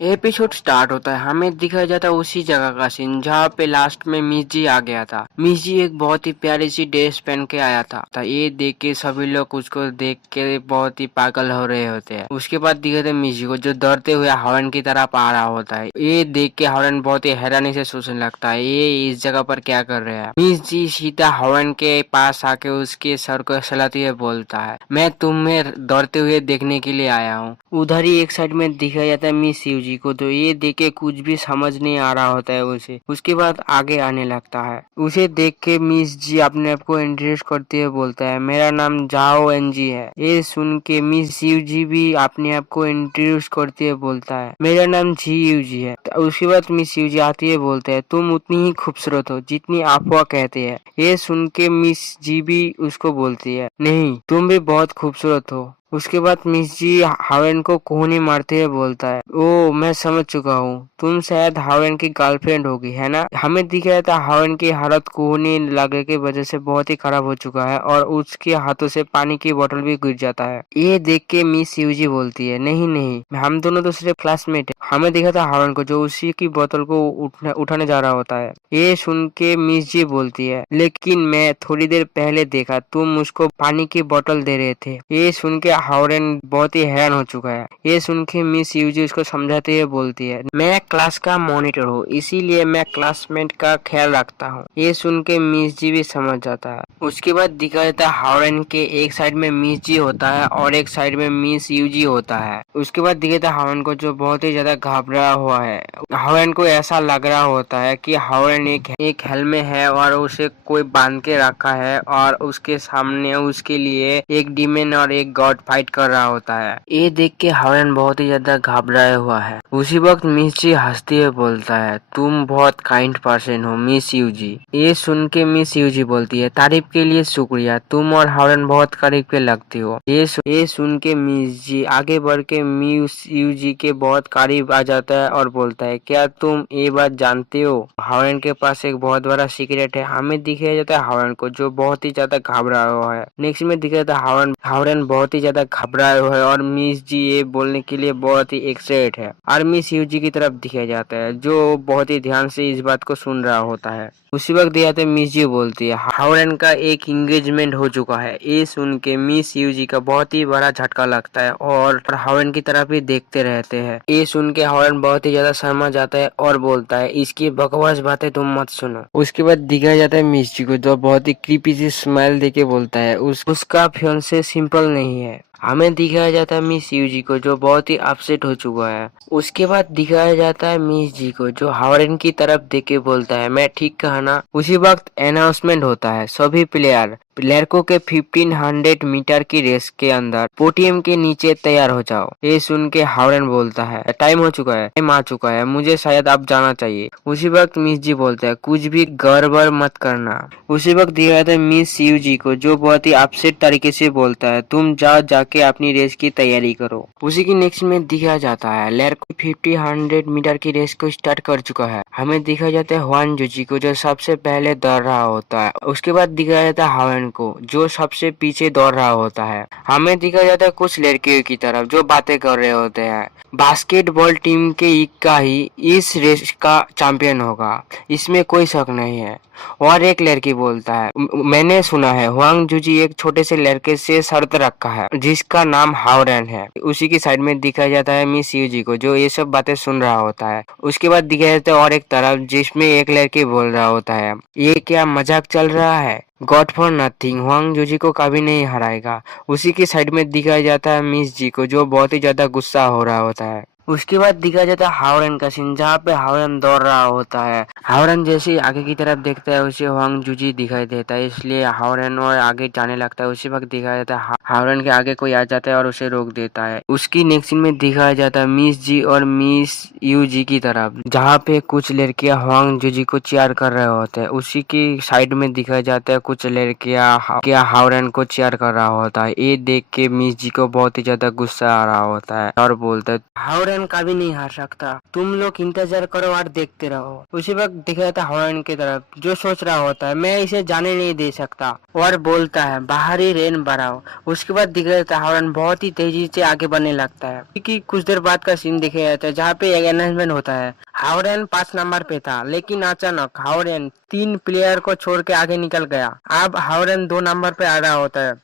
Episode start होता है। हमें दिखाया जाता है उसी जगह का सीन जहाँ पे लास्ट में मिर्जी आ गया था। मिर्जी एक बहुत ही प्यारी सी ड्रेस पहन के आया था। ये देख के सभी लोग उसको देख के बहुत ही पागल हो रहे होते हैं। उसके बाद दिखाते हैं मिर्जी को जो डरते हुए हॉर्न की तरफ आ रहा होता है। ये देख के हॉर्न बहुत ही हैरानी से सोचने लगता है ये इस जगह पर क्या कर रहे हैं। मिर्जी सीधा हॉर्न के पास आके उसके सर को सहलाते हुए बोलता है, मैं तुम्हें डरते हुए देखने के लिए आया हूँ। उधर ही एक साइड में दिखाया जाता है मिस शिवजी को, तो ये देख के कुछ भी समझ नहीं आ रहा होता है उसे। उसके बाद आगे आने लगता है। उसे देख के मिस जी अपने आप को इंट्रोड्यूस करते हुए बोलता है, मेरा नाम जाओ एनजी है। ये सुन के मिस शिवजी भी अपने आप को इंट्रोड्यूस करते हुए बोलता है, मेरा नाम जी यूजी है। तो उसके बाद मिस शिवजी आते हुए बोलते हैं, तुम उतनी ही खूबसूरत हो जितनी अफवाह कहते हैं। ये सुन के मिस जी भी उसको बोलती है, नहीं तुम भी बहुत खूबसूरत हो। उसके बाद मिस जी हावेन को कोहनी मारते हुए बोलता है, ओ मैं समझ चुका हूँ, तुम शायद हावेन की गर्लफ्रेंड होगी है ना। हमें दिखाया था हावेन की हालत कोहनी लगे की वजह से बहुत ही खराब हो चुका है और उसके हाथों से पानी की बोतल भी गिर जाता है। ये देख के मिस यूजी बोलती है, नहीं नहीं हम दोनों तो सिर्फ क्लासमेट है। हमें देखा था हावेन को जो उसी की बोतल को उठाने जा रहा होता है। ये सुन के मिस जी बोलती है, लेकिन मैं थोड़ी देर पहले देखा तुम उसको पानी की बोतल दे रहे थे। ये सुन के हावरेन बहुत ही हैरान हो चुका है। ये सुन के मिस यूजी उसको समझाते हुए बोलती है, मैं क्लास का मॉनिटर हूँ इसीलिए मैं क्लासमेट का ख्याल रखता हूँ। ये सुन के मिस जी भी समझ जाता है। उसके बाद दिखा जाता है हावरेन के एक साइड में मिस जी होता है और एक साइड में मिस यूजी होता है। उसके बाद दिखा जाता है हावरेन को जो बहुत ही ज्यादा घबरा हुआ है। हावरेन को ऐसा लग रहा होता है कि हावरेन एक हेल में है और उसे कोई बांध के रखा है और उसके सामने उसके लिए एक डीमन और एक गॉड फाइट कर रहा होता है। ये देख के हावरेन बहुत ही ज्यादा घबराया हुआ है। उसी वक्त मिस जी हंसते हुए बोलता है, तुम बहुत काइंड पर्सन हो मिस यूजी। ये सुन के मिस यूजी बोलती है, तारीफ के लिए शुक्रिया, तुम और हावरेन बहुत करीब के लगती हो। ये सुन के मिस जी आगे बढ़ के मिस यूजी के बहुत करीब आ जाता है और बोलता है, क्या तुम ये बात जानते हो हावरेन के पास एक बहुत बड़ा सीक्रेट है। हमें दिखाया जाता है हावरेन को जो बहुत ही ज्यादा घबरा हुआ है। नेक्स्ट में दिखाया जाता है हावरेन बहुत ही ज्यादा घबराया हुआ है और मिस जी ये बोलने के लिए बहुत ही एक्साइटेड है और मिस यूजी की तरफ दिखाया जाता है जो बहुत ही ध्यान से इस बात को सुन रहा होता है। उसी वक्त दिखाते हैं मिस जी बोलती है, हावरेन का एक एंगेजमेंट हो चुका है। ये सुन के मिस यूजी का बहुत ही बड़ा झटका लगता है और हावरेन की तरफ ही देखते रहते हैं। ये सुन के हावरेन बहुत ही ज्यादा शर्मा जाता है और बोलता है, इसकी बकवास बातें तुम मत सुनो। उसके बाद दिखाया जाता है मिस जी को जो बहुत ही क्रीपी सी स्माइल देके बोलता है, उसका फियांसे सिंपल नहीं है। हमें दिखाया जाता है मिस यूजी को जो बहुत ही अपसेट हो चुका है। उसके बाद दिखाया जाता है मिस जी को जो हावरेन की तरफ देख के बोलता है, मैं ठीक कहा ना। उसी वक्त अनाउंसमेंट होता है, सभी प्लेयर लड़कों के 1500 मीटर की रेस के अंदर पोडियम के नीचे तैयार हो जाओ। ये सुन के हावरेन बोलता है, टाइम हो चुका है, टाइम आ चुका है, मुझे शायद अब जाना चाहिए। उसी वक्त मिस जी बोलता है, कुछ भी गड़बड़ मत करना। उसी वक्त दिया जाता है मिस यूजी को जो बहुत ही अपसेट तरीके से बोलता है, तुम जाके अपनी रेस की तैयारी करो। उसी की नेक्स्ट में दिखाया जाता है लड़कों 50-100 मीटर की रेस को स्टार्ट कर चुका है। हमें दिखाया जाता है हुआन जुजी को जो सबसे पहले दौड़ रहा होता है। उसके बाद दिखाया जाता है हावरेन को जो सबसे पीछे दौड़ रहा होता है। हमें दिखाया जाता है कुछ लड़कियों की तरफ जो बातें कर रहे होते हैं, बास्केटबॉल टीम के इक्का ही इस रेस का चैंपियन होगा, इसमें कोई शक नहीं है। और एक लड़की बोलता है, मैंने सुना है हुआंग जुजी एक छोटे से लड़के से शर्त रखा है जिसका नाम हावरेन है। उसी की साइड में दिखाया जाता है मिस यूजी को जो ये सब बातें सुन रहा होता है। उसके बाद दिखाया जाता है और एक तरफ जिसमें एक लड़की बोल रहा होता है, ये क्या मजाक चल रहा है, God for nothing Huang juicy को कभी नहीं हराएगा। उसी की साइड में दिखाया जाता है मिस जी को जो बहुत ही ज्यादा गुस्सा हो रहा होता है। उसके बाद दिखाया जाता है हावरेन का सीन जहाँ पे हावरेन दौड़ रहा होता है। हावरेन जैसे ही आगे की तरफ देखता है उसे हुआंग जुजी दिखाई देता है, इसलिए हावरेन और आगे जाने लगता है। उसी वक्त दिखाया जाता है हावरेन के आगे कोई आ जाता है और उसे रोक देता है। उसकी नेक्स्ट सीन में दिखाया जाता है मिस जी और मिस यूजी की तरफ जहाँ पे कुछ लड़कियां हुआंग जुजी को चीयर कर रहे होते हैं। उसी की साइड में दिखाया जाता है कुछ लड़कियां हावरेन को चीयर कर रहा होता है। ये देख के मिस जी को बहुत ही ज्यादा गुस्सा आ रहा होता है और बोलता है, हावरेन हॉरन कभी नहीं हार सकता, तुम लोग इंतजार करो और देखते रहो। उसी वक्त दिख रहा था हॉरन की तरफ, जो सोच रहा होता है मैं इसे जाने नहीं दे सकता, और बोलता है बाहरी रेन बढ़ाओ। उसके बाद दिख रहा था हॉरन बहुत ही तेजी से आगे बढ़ने लगता है। क्योंकि कुछ देर बाद का सीन दिखे जाता है जहाँ पे एक अनाउंसमेंट होता है। हॉरन 5 नंबर पे था, लेकिन अचानक हॉरन 3 प्लेयर को छोड़ के आगे निकल गया। अब हॉरन 2 नंबर पे आ रहा होता है।